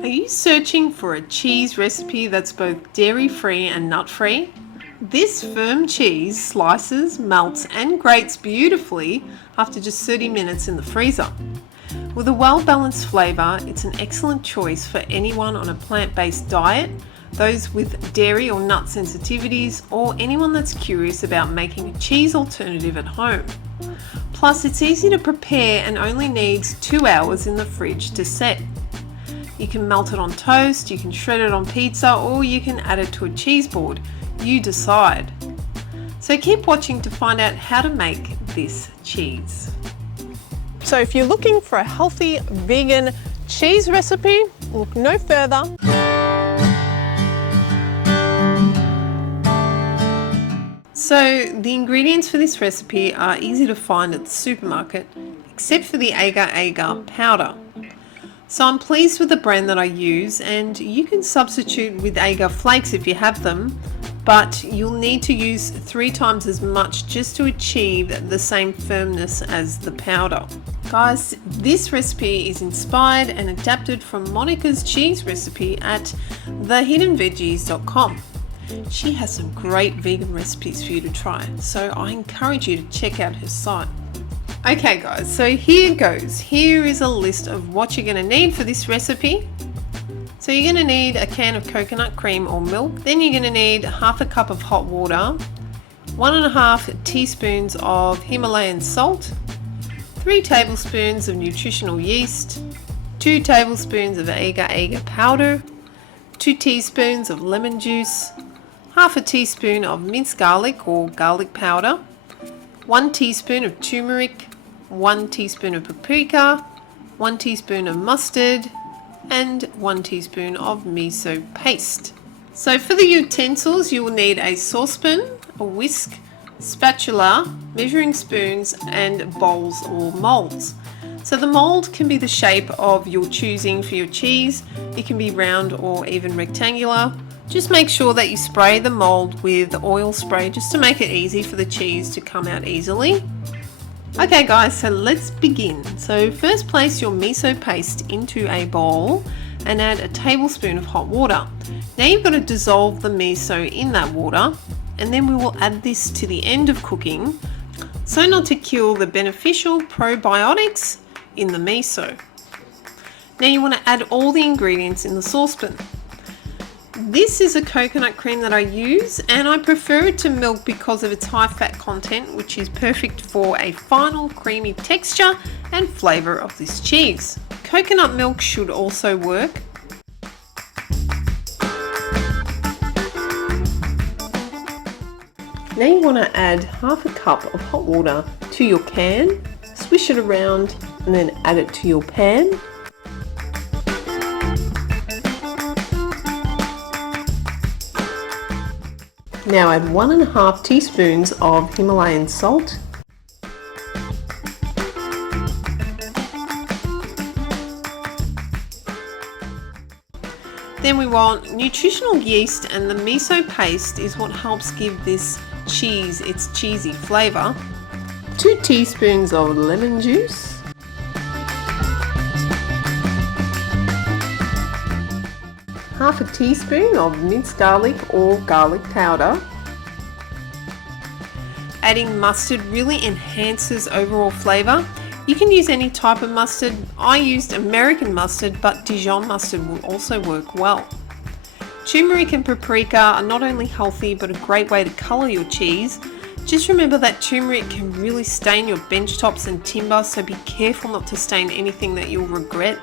Are you searching for a cheese recipe that's both dairy-free and nut-free? This firm cheese slices, melts and grates beautifully after just 30 minutes in the freezer. With a well-balanced flavour, it's an excellent choice for anyone on a plant-based diet, those with dairy or nut sensitivities, or anyone that's curious about making a cheese alternative at home. Plus, it's easy to prepare and only needs 2 hours in the fridge to set. You can melt it on toast, you can shred it on pizza, or you can add it to a cheese board. You decide. So keep watching to find out how to make this cheese. So if you're looking for a healthy vegan cheese recipe, look no further. So the ingredients for this recipe are easy to find at the supermarket, except for the agar-agar powder. So I'm pleased with the brand that I use, and you can substitute with agar flakes if you have them, but you'll need to use 3 times as much just to achieve the same firmness as the powder. Guys, this recipe is inspired and adapted from Monica's cheese recipe at thehiddenveggies.com. She has some great vegan recipes for you to try, so I encourage you to check out her site. Okay guys, so here goes. Here is a list of what you're going to need for this recipe. So you're going to need a can of coconut cream or milk. Then you're going to need half a cup of hot water, 1.5 teaspoons of Himalayan salt, 3 tablespoons of nutritional yeast, 2 tablespoons of agar-agar powder, 2 teaspoons of lemon juice, half a teaspoon of minced garlic or garlic powder, 1 teaspoon of turmeric, 1 teaspoon of paprika, 1 teaspoon of mustard, and 1 teaspoon of miso paste. So for the utensils, you will need a saucepan, a whisk, spatula, measuring spoons, and bowls or molds. So the mold can be the shape of your choosing for your cheese. It can be round or even rectangular. Just make sure that you spray the mold with oil spray just to make it easy for the cheese to come out easily. Okay guys, so let's begin. So first place your miso paste into a bowl and add a tablespoon of hot water. Now you've got to dissolve the miso in that water, and then we will add this to the end of cooking so not to kill the beneficial probiotics in the miso. Now you want to add all the ingredients in the saucepan. This is a coconut cream that I use, and I prefer it to milk because of its high fat content, which is perfect for a final creamy texture and flavour of this cheese. Coconut milk should also work. Now you want to add half a cup of hot water to your can, swish it around and then add it to your pan. Now add 1.5 teaspoons of Himalayan salt, then we want nutritional yeast, and the miso paste is what helps give this cheese its cheesy flavour. 2 teaspoons of lemon juice, half a teaspoon of minced garlic or garlic powder. Adding mustard really enhances overall flavour. You can use any type of mustard. I used American mustard, but Dijon mustard will also work well. Turmeric and paprika are not only healthy but a great way to colour your cheese. Just remember that turmeric can really stain your bench tops and timber, so be careful not to stain anything that you'll regret.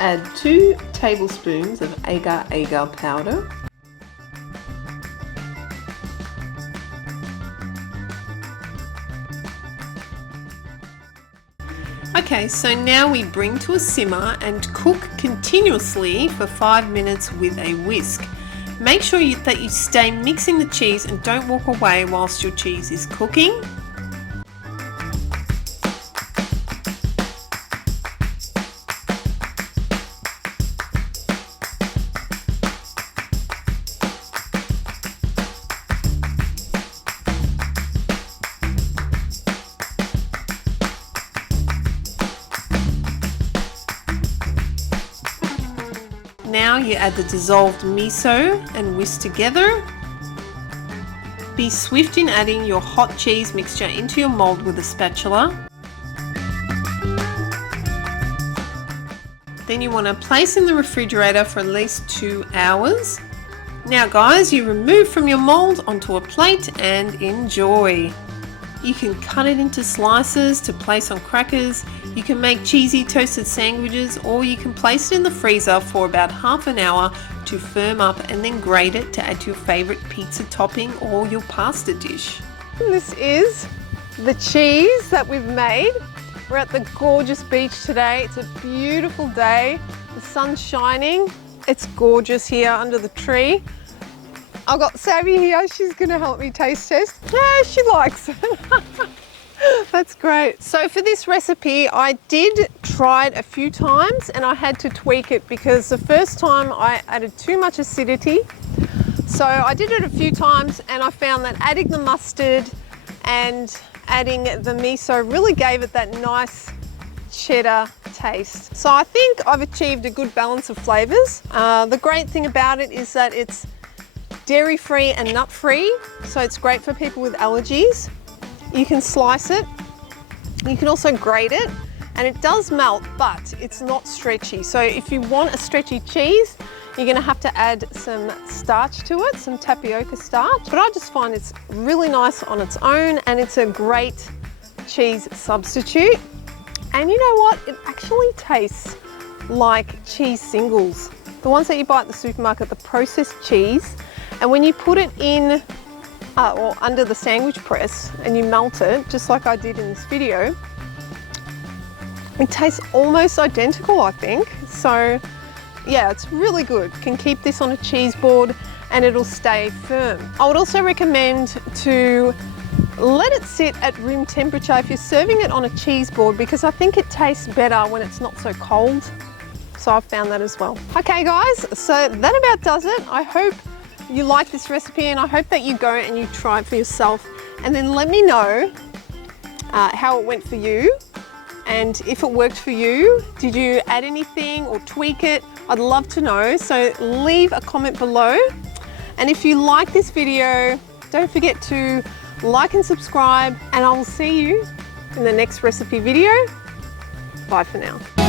Add 2 tablespoons of agar-agar powder, Okay, so now we bring to a simmer and cook continuously for 5 minutes with a whisk. Make sure that you stay mixing the cheese and don't walk away whilst your cheese is cooking. Now you add the dissolved miso and whisk together. Be swift in adding your hot cheese mixture into your mold with a spatula. Then you want to place in the refrigerator for at least 2 hours. Now guys, you remove from your mold onto a plate and enjoy. You can cut it into slices to place on crackers. You can make cheesy toasted sandwiches, or you can place it in the freezer for about half an hour to firm up and then grate it to add to your favorite pizza topping or your pasta dish. This is the cheese that we've made. We're at the gorgeous beach today. It's a beautiful day. The sun's shining. It's gorgeous here under the tree. I've got Savvy here, she's gonna help me taste test. Yeah, she likes it. That's great. So for this recipe, I did try it a few times and I had to tweak it because the first time I added too much acidity. So I did it a few times and I found that adding the mustard and adding the miso really gave it that nice cheddar taste. So I think I've achieved a good balance of flavors. The great thing about it is that it's dairy-free and nut-free, so it's great for people with allergies. You can slice it, you can also grate it, and it does melt, but it's not stretchy. So if you want a stretchy cheese, you're gonna have to add some starch to it, some tapioca starch. But I just find it's really nice on its own, and it's a great cheese substitute. And you know what? It actually tastes like cheese singles. The ones that you buy at the supermarket, the processed cheese. And when you put it in or under the sandwich press and you melt it, just like I did in this video, it tastes almost identical, I think. So yeah, it's really good. You can keep this on a cheese board and it'll stay firm. I would also recommend to let it sit at room temperature if you're serving it on a cheese board, because I think it tastes better when it's not so cold. So I've found that as well. Okay guys, so that about does it. I hope you like this recipe and I hope that you go and you try it for yourself and then let me know how it went for you and if it worked for you. Did you add anything or tweak it? I'd love to know, so leave a comment below. And if you like this video, don't forget to like and subscribe, and I will see you in the next recipe video. Bye for now.